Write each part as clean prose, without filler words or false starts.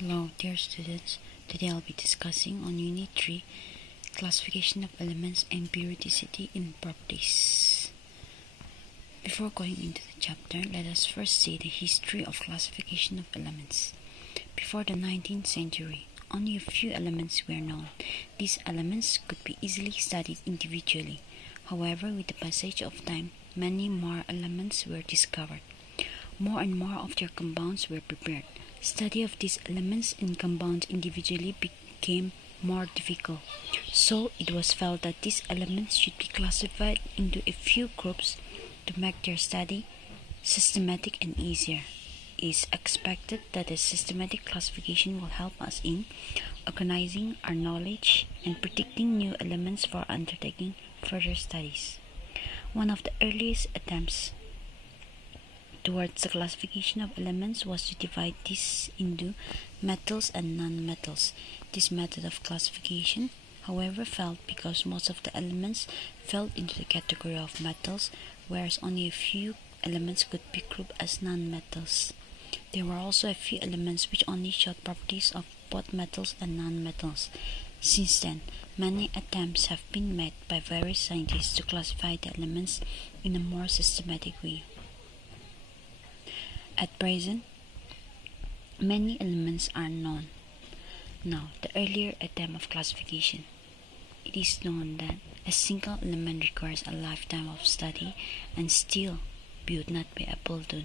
Hello dear students, today I'll be discussing on Unit 3, Classification of Elements and Periodicity in Properties. Before going into the chapter, let us first see the history of classification of elements. Before the 19th century, only a few elements were known. These elements could be easily studied individually. However, with the passage of time, many more elements were discovered. More and more of their compounds were prepared. Study of these elements and compounds individually became more difficult. So it was felt that these elements should be classified into a few groups to make their study systematic and easier. It is expected that a systematic classification will help us in organizing our knowledge and predicting new elements for undertaking further studies. One of the earliest attempts towards the classification of elements was to divide these into metals and non-metals. This method of classification, however, failed because most of the elements fell into the category of metals, whereas only a few elements could be grouped as non-metals. There were also a few elements which only showed properties of both metals and non-metals. Since then, many attempts have been made by various scientists to classify the elements in a more systematic way. At present, many elements are known. Now, the earlier attempt of classification. It is known that a single element requires a lifetime of study, and still we would not be able to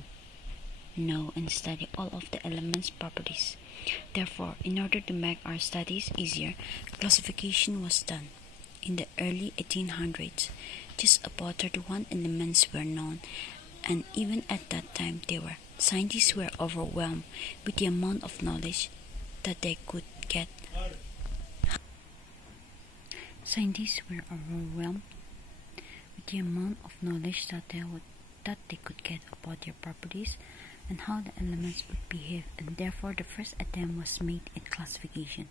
know and study all of the element's properties. Therefore, in order to make our studies easier, classification was done. In the early 1800s, just about 31 elements were known, and even at that time scientists were overwhelmed with the amount of knowledge that they could get. Scientists were overwhelmed with the amount of knowledge that they could get about their properties and how the elements would behave, and therefore the first attempt was made at classification.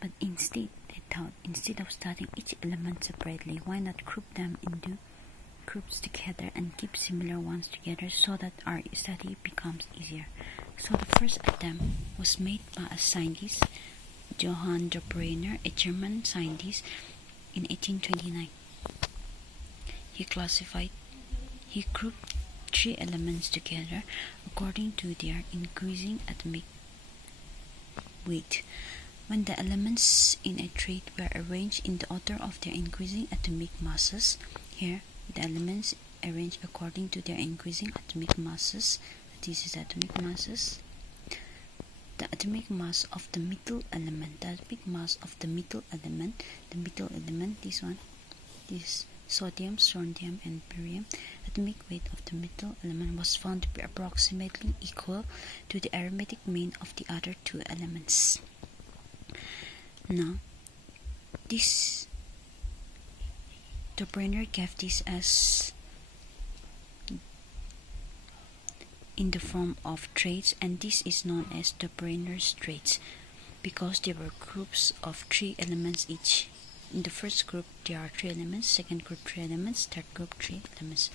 But instead, they thought, instead of studying each element separately, why not group them into groups together and keep similar ones together so that our study becomes easier. So the first attempt was made by a scientist, Johann Dobereiner, a German scientist, in 1829. He grouped three elements together according to their increasing atomic weight. When the elements in a trade were arranged in the order of their increasing atomic masses, here the elements arranged according to their increasing atomic masses. This is atomic masses. The atomic mass of the middle element. The atomic mass of the middle element. The middle element. This one. This sodium, strontium, and barium. Atomic weight of the middle element was found to be approximately equal to the arithmetic mean of the other two elements. Now, this Dobereiner gave this as in the form of traids, and this is known as Dobereiner's traids because there were groups of three elements each. In the first group there are three elements, second group three elements, third group three elements.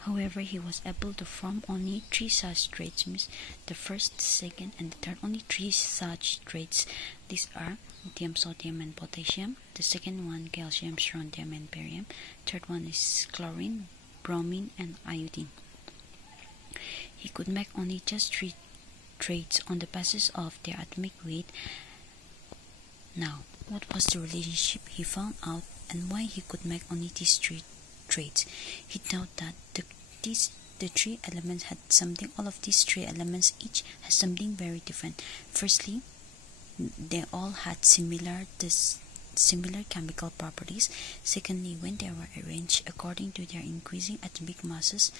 However, he was able to form only three such traids, means the first, second, and the third. Only three such traids. These are lithium, sodium, and potassium. The second one, calcium, strontium, and barium. Third one is chlorine, bromine, and iodine. He could make only just three traids on the basis of their atomic weight. Now, what was the relationship he found out, and why he could make only these three traids? He thought that the three elements had something. All of these three elements each has something very different. Firstly, they all had similar chemical properties. Secondly, when they were arranged according to their increasing atomic masses,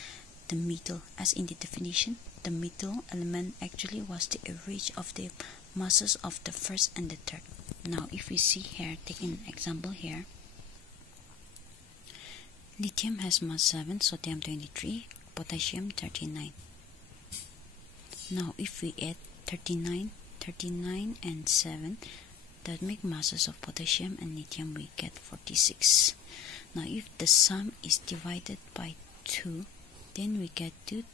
the middle, as in the definition, the middle element actually was the average of the masses of the first and the third. Now, if we see here, take an example here. Lithium has mass 7, sodium 23, potassium 39. Now, if we add 39, and 7, that make masses of potassium and lithium, we get 46. Now, if the sum is divided by 2, then we get 2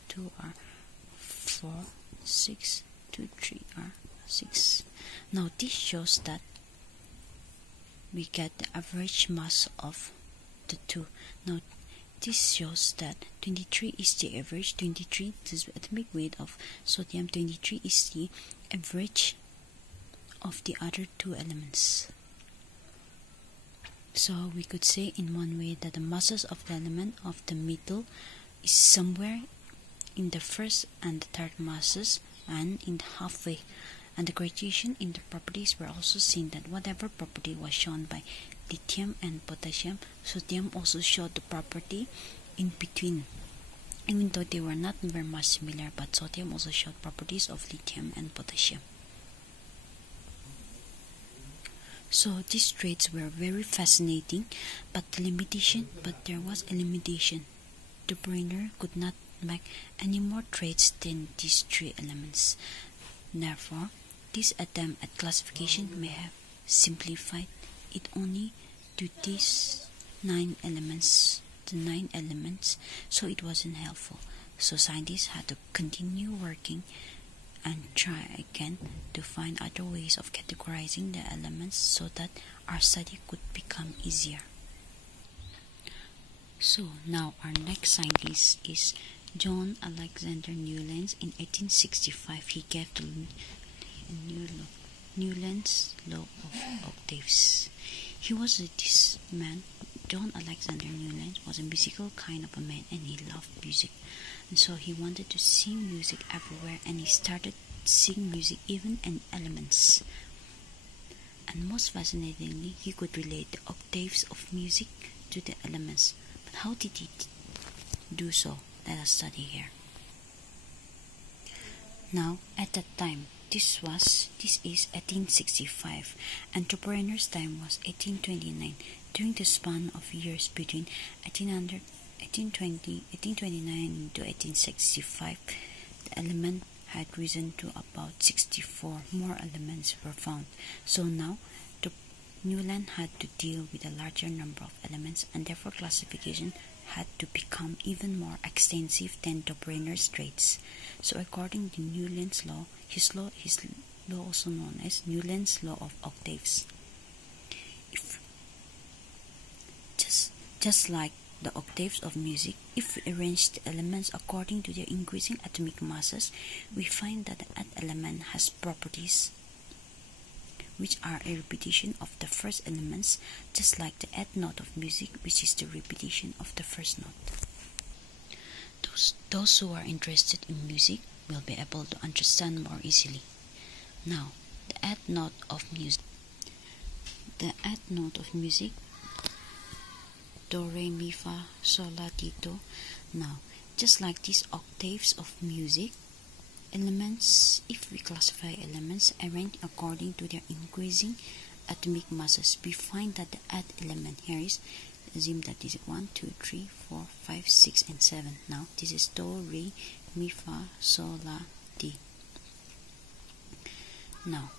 are 4, 6, 2, 3 are 6. Now this shows that we get the average mass of the two. Now this shows that 23 is the average, 23 is the atomic weight of sodium, 23 is the average of the other two elements. So we could say in one way that the masses of the element of the middle is somewhere in the first and the third masses and in the halfway. And the gradation in the properties were also seen that whatever property was shown by lithium and potassium, sodium also showed the property in between. Even though they were not very much similar, but sodium also showed properties of lithium and potassium. So these traits were very fascinating, but there was a limitation. Dobereiner could not make any more traits than these three elements. Therefore, this attempt at classification may have simplified it only to these 9 elements, so it wasn't helpful. So scientists had to continue working and try again to find other ways of categorizing the elements so that our study could become easier. So now our next scientist is John Alexander Newland. In 1865, he gave the Newland's Law of Octaves. This man, John Alexander Newland, was a musical kind of a man, and he loved music. And so he wanted to sing music everywhere, and he started singing music even in elements. And most fascinatingly, he could relate the octaves of music to the elements. But how did he do so? Let us study here. Now, at that time, this is 1865, and Dobereiner's time was 1829. During the span of years between 1829 to 1865, the element had risen to about 64 more elements were found. So now, Newland had to deal with a larger number of elements, and therefore classification had to become even more extensive than Dobereiner's traits. So according to Newland's law, his law also known as Newland's Law of Octaves. Just like the octaves of music, if we arrange the elements according to their increasing atomic masses, we find that the element has properties which are a repetition of the first elements, just like the eighth note of music, which is the repetition of the first note. Those who are interested in music will be able to understand more easily. Now, the eighth note of music. Do, re, mi, fa, sol, la, ti, do. Now, just like these octaves of music, elements, if we classify elements arranged according to their increasing atomic masses, we find that the eighth element here is, assume that is 1, 2, 3, 4, 5, 6, and 7. Now, this is do, re, mi, fa, sol, la, ti. Now,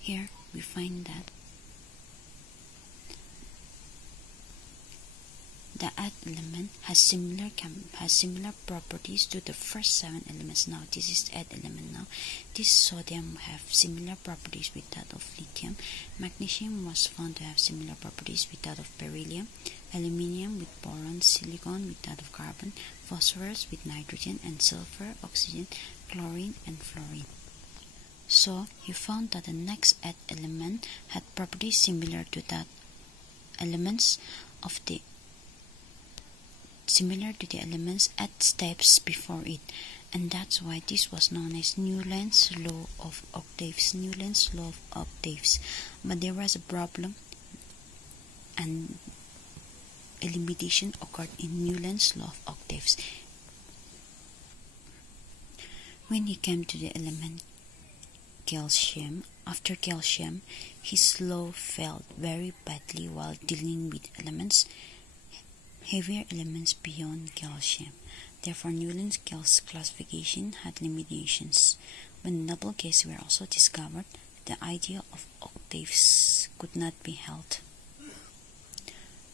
here we find that the eighth element has similar properties to the first 7 elements. Now this is the eighth element. Now this sodium have similar properties with that of lithium. Magnesium was found to have similar properties with that of beryllium. Aluminium with boron, silicon with that of carbon, phosphorus with nitrogen, and sulfur, oxygen, chlorine, and fluorine. So he found that the next eighth element had properties similar to that elements at steps before it, and that's why this was known as Newland's Law of Octaves. But there was a problem, and a limitation occurred in Newland's Law of Octaves. When he came to the element calcium, after calcium, his law failed very badly while dealing with heavier elements beyond calcium. Therefore, Newland's classification had limitations. When double cases were also discovered, the idea of octaves could not be held.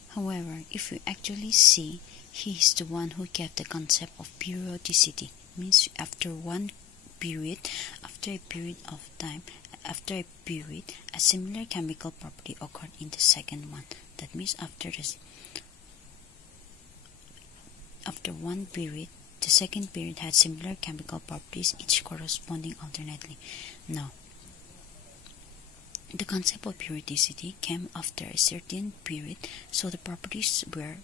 However, if we actually see, he is the one who gave the concept of periodicity. Means after one period, after a period, a similar chemical property occurred in the second one. That means after one period, the second period had similar chemical properties, each corresponding alternately. Now, the concept of periodicity came after a certain period, so the properties were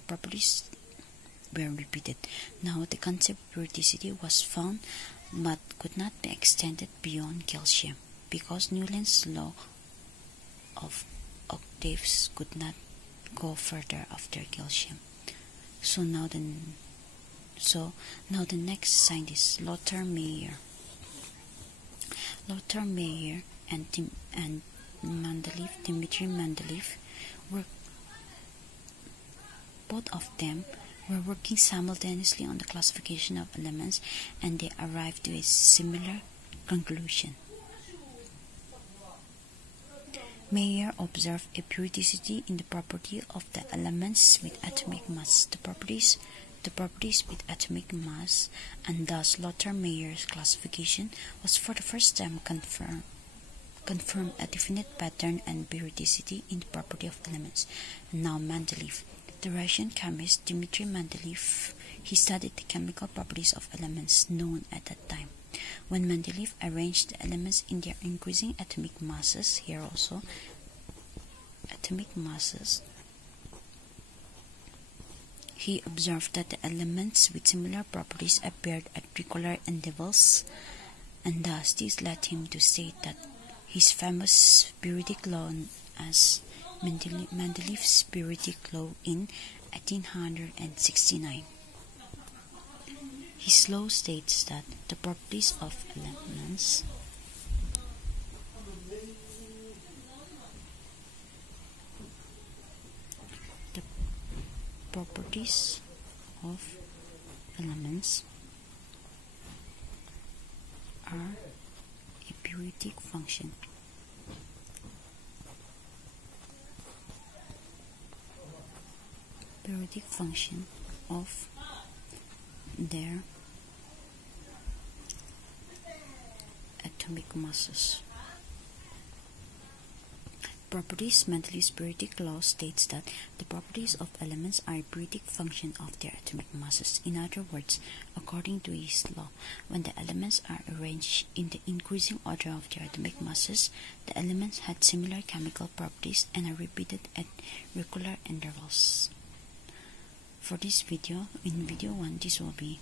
repeated. Now, the concept of periodicity was found but could not be extended beyond calcium, because Newland's law of octaves could not go further after calcium. So now the next scientist, Meyer and Mendeleev both of them were working simultaneously on the classification of elements, and they arrived to a similar conclusion. Meyer observed a periodicity in the property of the elements with atomic mass, the properties with atomic mass, and thus Meyer's classification was for the first time confirmed a definite pattern and periodicity in the property of elements. And now Mendeleev, the Russian chemist Dmitry Mendeleev, he studied the chemical properties of elements known at that time. When Mendeleev arranged the elements in their increasing atomic masses, here also atomic masses, he observed that the elements with similar properties appeared at regular intervals, and thus this led him to state that his famous periodic law as Mendeleev's periodic law in 1869. His law states that the properties of elements are a periodic function of their atomic masses. Properties. Mendeleev's periodic law states that the properties of elements are a periodic function of their atomic masses. In other words, according to his law, when the elements are arranged in the increasing order of their atomic masses, the elements had similar chemical properties and are repeated at regular intervals. For this video, in video 1, this will be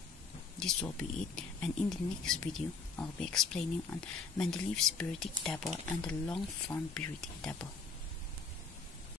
it, and in the next video I'll be explaining on Mendeleev's periodic table and the long form periodic table.